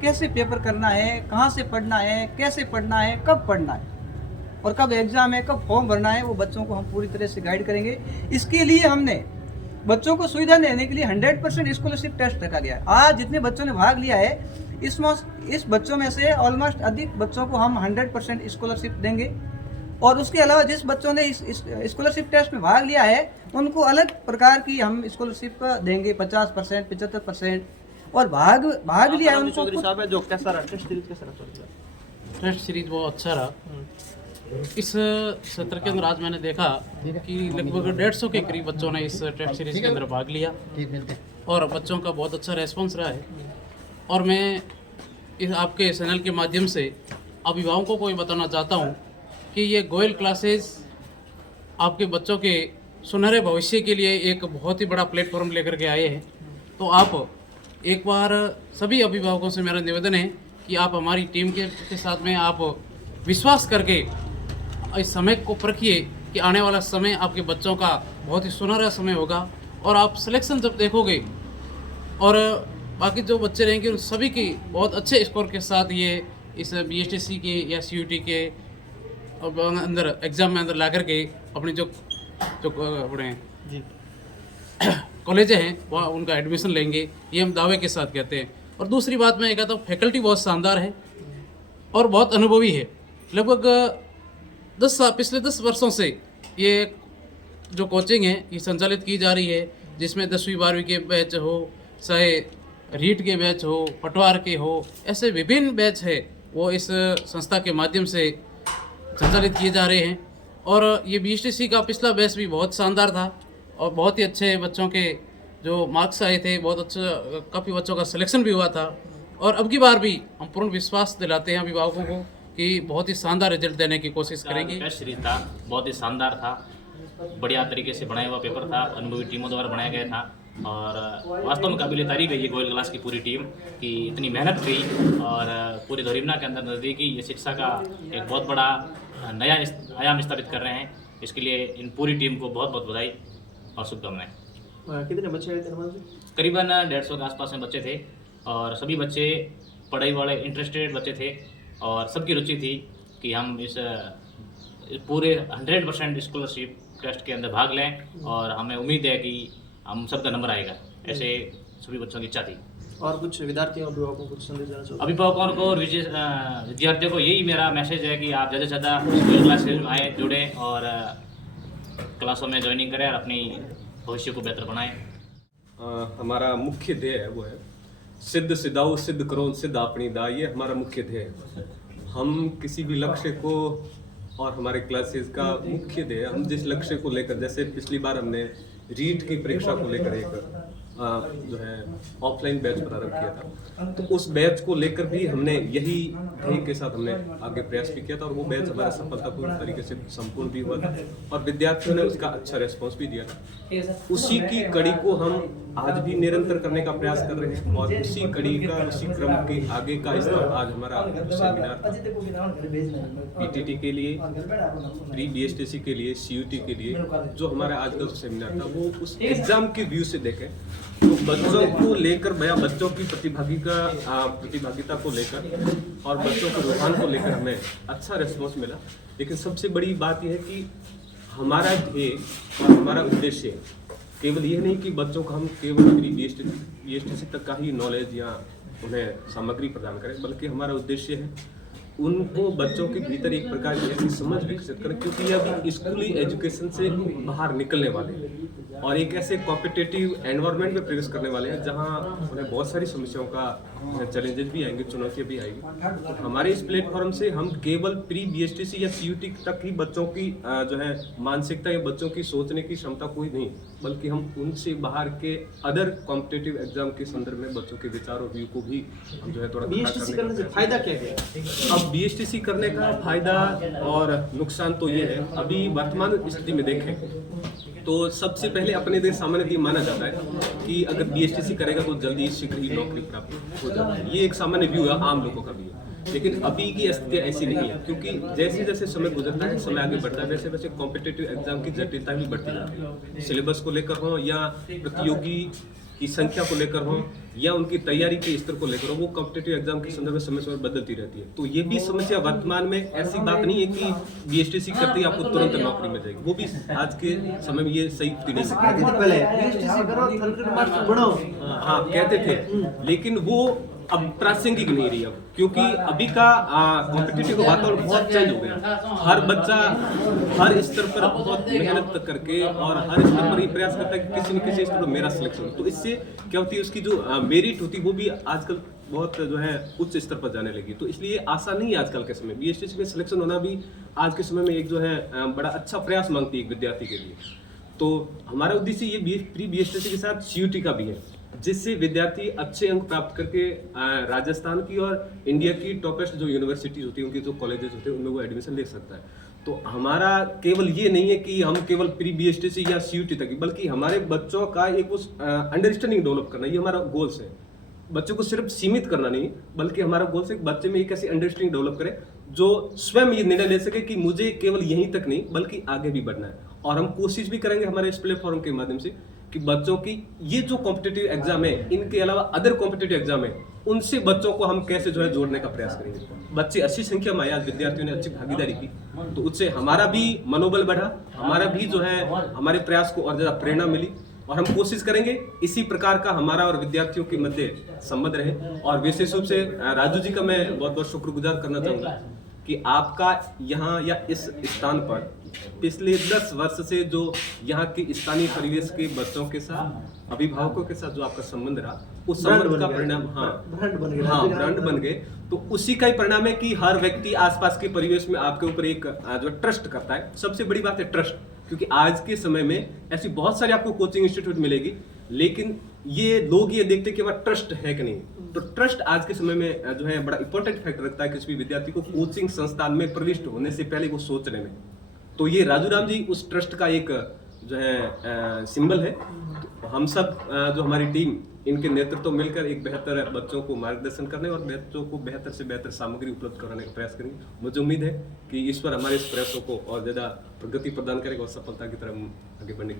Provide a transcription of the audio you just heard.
कैसे पेपर करना है, कहाँ से पढ़ना है, कैसे पढ़ना है, कब पढ़ना है और कब एग्ज़ाम है, कब फॉर्म भरना है, वो बच्चों को हम पूरी तरह से गाइड करेंगे। इसके लिए हमने बच्चों को सुविधा देने के लिए 100% स्कॉलरशिप टेस्ट रखा गया है। आज जितने बच्चों ने भाग लिया है इस बच्चों में से ऑलमोस्ट अधिक बच्चों को हम 100% स्कॉलरशिप देंगे और उसके अलावा जिस बच्चों ने इस स्कॉलरशिप टेस्ट में भाग लिया है उनको अलग प्रकार की हम स्कॉलरशिप देंगे 50%, 75% और भाग लिया है उनको चौधरी साहब है जो कैसा रहा टेस्ट सीरीज, कैसा रहा? टेस्ट सीरीज बहुत अच्छा रहा। इस सत्र के अंदर आज मैंने देखा कि लगभग 150 के करीब बच्चों ने इस टेस्ट सीरीज के अंदर भाग लिया और बच्चों का बहुत अच्छा रेस्पॉन्स रहा है। और मैं इस आपके चैनल के माध्यम से अभिभावकों को ये बताना चाहता हूँ कि ये गोयल क्लासेस आपके बच्चों के सुनहरे भविष्य के लिए एक बहुत ही बड़ा प्लेटफॉर्म लेकर के आए हैं। तो आप एक बार सभी अभिभावकों से मेरा निवेदन है कि आप हमारी टीम के साथ में आप विश्वास करके इस समय को परखिए कि आने वाला समय आपके बच्चों का बहुत ही सुनहरा समय होगा और आप सिलेक्शन जब देखोगे और बाकी जो बच्चे रहेंगे उन सभी की बहुत अच्छे स्कोर के साथ ये इस BSTC के या CUT के अंदर एग्ज़ाम में अंदर ला करके अपनी जो अपने कॉलेज हैं वहाँ उनका एडमिशन लेंगे, ये हम दावे के साथ कहते हैं। और दूसरी बात मैं ये कहता हूँ फैकल्टी बहुत शानदार है और बहुत अनुभवी है। लगभग पिछले 10 वर्षों से ये जो कोचिंग है ये संचालित की जा रही है, जिसमें 10वीं 12वीं के बैच हो, चाहे रीट के बैच हो, पटवार के हो, ऐसे विभिन्न बैच है वो इस संस्था के माध्यम से संचालित किए जा रहे हैं। और ये BSTC का पिछला बैच भी बहुत शानदार था और बहुत ही अच्छे बच्चों के जो मार्क्स आए थे, बहुत अच्छा काफ़ी बच्चों का सिलेक्शन भी हुआ था। और अब की बार भी हम पूर्ण विश्वास दिलाते हैं अभिभावकों को कि बहुत ही शानदार रिजल्ट देने की कोशिश करेंगे। टेस्ट सीरीज था, बहुत ही शानदार था, बढ़िया तरीके से बनाया हुआ पेपर था, अनुभवी टीमों द्वारा बनाया गया था और वास्तव में काबिल तारीफ है ये गोयल क्लास की पूरी टीम कि इतनी मेहनत की और पूरी धोरीमना के अंदर नज़दीकी ये शिक्षा का एक बहुत बड़ा नया आयाम स्थापित कर रहे हैं। इसके लिए इन पूरी टीम को बहुत बहुत बधाई और शुभकामनाएं। कितने बच्चे आए थे? करीबन 150 के आसपास में बच्चे थे और सभी बच्चे पढ़ाई वाले इंटरेस्टेड बच्चे थे और सबकी रुचि थी कि हम इस पूरे 100% स्कॉलरशिप टेस्ट के अंदर भाग लें और हमें उम्मीद है कि हम सबका नंबर आएगा, ऐसे सभी बच्चों की इच्छा थी। और कुछ विद्यार्थियों अभिभावकों को संदेश देना चाहते? अभिभावकों को और विद्यार्थियों को यही मेरा मैसेज है कि आप ज़्यादा से ज़्यादा स्कूल क्लासेज में आए, जुड़ें और क्लासों में ज्वाइनिंग करें और अपनी भविष्य को बेहतर बनाएं। हमारा मुख्य ध्येय है वो है सिद्ध सिद्धाओ सिद्ध करो सिद्ध अपनी दा, ये हमारा मुख्य ध्येय है। हम किसी भी लक्ष्य को और हमारे क्लासेस का मुख्य ध्येय हम जिस लक्ष्य को लेकर, जैसे पिछली बार हमने रीट की परीक्षा को लेकर एक जो है ऑफलाइन बैच प्रारंभ किया था, तो उस बैच को लेकर भी हमने यही ध्येय के साथ हमने आगे प्रयास भी किया था और वो बैच हमारा सफलतापूर्ण तरीके से संपूर्ण भी हुआ था और विद्यार्थियों ने उसका अच्छा रेस्पॉन्स भी दिया था। उसी की कड़ी को हम आज भी निरंतर करने का प्रयास कर रहे हैं और उसी कड़ी का, उसी क्रम के आगे का स्तर आज हमारा सेमिनार PTT के लिए, प्री BSTC के लिए, CUT के लिए जो हमारा आज का सेमिनार था वो उस एग्जाम के व्यू से देखें तो बच्चों को लेकर, बच्चों की प्रतिभागिता को लेकर और बच्चों के रुझान को लेकर हमें अच्छा रिस्पॉन्स मिला। लेकिन सबसे बड़ी बात यह है कि हमारा ध्येय और हमारा उद्देश्य केवल ये नहीं कि बच्चों को हम केवल प्री BSTC तक का ही नॉलेज या उन्हें सामग्री प्रदान करें, बल्कि हमारा उद्देश्य है उनको बच्चों के भीतर एक प्रकार की ऐसी समझ विकसित करें, क्योंकि ये अभी स्कूली एजुकेशन से बाहर निकलने वाले हैं और एक ऐसे कॉम्पिटिटिव एनवायरनमेंट में प्रवेश करने वाले हैं जहां उन्हें बहुत सारी समस्याओं का चैलेंजेस भी आएंगे, चुनौतियां भी आएंगी। तो हमारे इस प्लेटफॉर्म से हम केवल प्री BSTC या CUT तक ही बच्चों की जो है मानसिकता या बच्चों की सोचने की क्षमता कोई नहीं, बल्कि हम उनसे बाहर के अदर कॉम्पिटिटिव एग्जाम के संदर्भ में बच्चों के विचार और व्यू को भी हम जो है थोड़ा BSTC करने से फायदा क्या है? अब BSTC करने का फायदा और नुकसान तो ये है, अभी वर्तमान स्थिति में देखें तो सबसे पहले अपने देश सामान्य माना जाता है कि अगर BSTC करेगा तो जल्दी शीघ्र ही नौकरी प्राप्त हो जाती है। ये एक सामान्य व्यू है, आम लोगों का भी है। लेकिन अभी की स्थिति ऐसी नहीं है, क्योंकि जैसे जैसे समय गुजरता है, समय आगे बढ़ता है, वैसे वैसे कॉम्पिटिटिव एग्जाम की जटिलता भी बढ़ती जाती है। सिलेबस को लेकर हो या प्रतियोगी की संख्या को लेकर हो या उनकी तैयारी के स्तर को लेकर हो, वो कॉम्पिटिटिव एग्जाम के संदर्भ में समय समय बदलती रहती है। तो ये भी समस्या वर्तमान में ऐसी बात नहीं है कि बीएसटीसी करते ही आपको तुरंत नौकरी मिल जाएगी, वो भी आज के समय में ये सही नहीं है। पहले बीएसटीसी करो, थर्ड ग्रेड मास्टर बनो। हाँ कहते थे, लेकिन वो अब प्रासंगिक नहीं रही अब, क्योंकि अभी का कॉम्पिटिटिव वातावरण बहुत चेंज हो गया। हर बच्चा हर स्तर पर बहुत मेहनत करके और हर स्तर पर ये प्रयास करता है कि किसी न किसी स्तर पर मेरा सिलेक्शन हो। तो इससे क्या होती है, उसकी जो मेरिट होती है वो भी आजकल बहुत जो है उच्च स्तर पर जाने लगी। तो इसलिए आसान नहीं है आजकल के समय बीएसटीसी में सिलेक्शन होना भी आज के समय में एक जो है बड़ा अच्छा प्रयास मांगती है एक विद्यार्थी के लिए। तो हमारा उद्देश्य ये प्री बीएसटीसी के साथ सीयूटी का भी है, जिससे विद्यार्थी अच्छे अंक प्राप्त करके राजस्थान की और इंडिया की टॉपेस्ट जो यूनिवर्सिटीज होती है, उनके जो कॉलेजेस होते हैं, उनमें वो एडमिशन ले सकता है। तो हमारा केवल ये नहीं है कि हम केवल प्री बीएसटीसी या सीयूटी तक, बल्कि हमारे बच्चों का एक उस अंडरस्टैंडिंग डेवलप करना, ये हमारा गोल्स है। बच्चों को सिर्फ सीमित करना नहीं, बल्कि हमारा गोल्स है कि बच्चे में एक ऐसी अंडरस्टैंडिंग डेवलप करे जो स्वयं ये निर्णय ले सके कि मुझे केवल यहीं तक नहीं बल्कि आगे भी बढ़ना है। और हम कोशिश भी करेंगे हमारे इस प्लेटफॉर्म के माध्यम से कि बच्चों की ये जो कॉम्पिटिटिव एग्जाम है, इनके अलावा अदर कॉम्पिटिटिव एग्जाम है, उनसे बच्चों को हम कैसे जो है जोड़ने का प्रयास करेंगे। बच्चे अच्छी संख्या में आए, आज विद्यार्थियों ने अच्छी भागीदारी की, तो उससे हमारा भी मनोबल बढ़ा, हमारा भी जो है हमारे प्रयास को और ज्यादा प्रेरणा मिली। और हम कोशिश करेंगे इसी प्रकार का हमारा और विद्यार्थियों के मध्य संबंध रहे। और विशेष रूप से राजू जी का मैं बहुत बहुत शुक्रगुजार करना चाहूंगा कि आपका यहाँ या इस स्थान पर पिछले 10 वर्ष से जो यहाँ के स्थानीय परिवेश के बच्चों के साथ, अभिभावकों के साथ जो आपका संबंध रहा, उस संबंध का परिणाम ब्रांड बन गए। तो उसी का ही परिणाम है कि हर व्यक्ति आसपास के परिवेश में आपके ऊपर एक जो ट्रस्ट करता है। सबसे बड़ी बात है ट्रस्ट, क्योंकि आज के समय में ऐसी बहुत सारी आपको कोचिंग इंस्टीट्यूट मिलेगी, लेकिन ये लोग ये देखते कि वहाँ ट्रस्ट है कि नहीं। तो ट्रस्ट आज के समय में जो है बड़ा इंपॉर्टेंट फैक्टर रखता है किसी भी विद्यार्थी को कोचिंग संस्थान में प्रविष्ट होने से पहले वो सोचने में। तो ये राजू राम जी उस ट्रस्ट का एक जो है सिंबल है। तो हम सब जो हमारी टीम, इनके नेतृत्व मिलकर एक बेहतर बच्चों को मार्गदर्शन करने और बच्चों को बेहतर से बेहतर सामग्री उपलब्ध कराने का प्रयास करेंगे। मुझे उम्मीद है कि ईश्वर हमारे इस प्रयासों को और ज्यादा प्रगति प्रदान करेगा और सफलता की तरफ आगे बढ़ने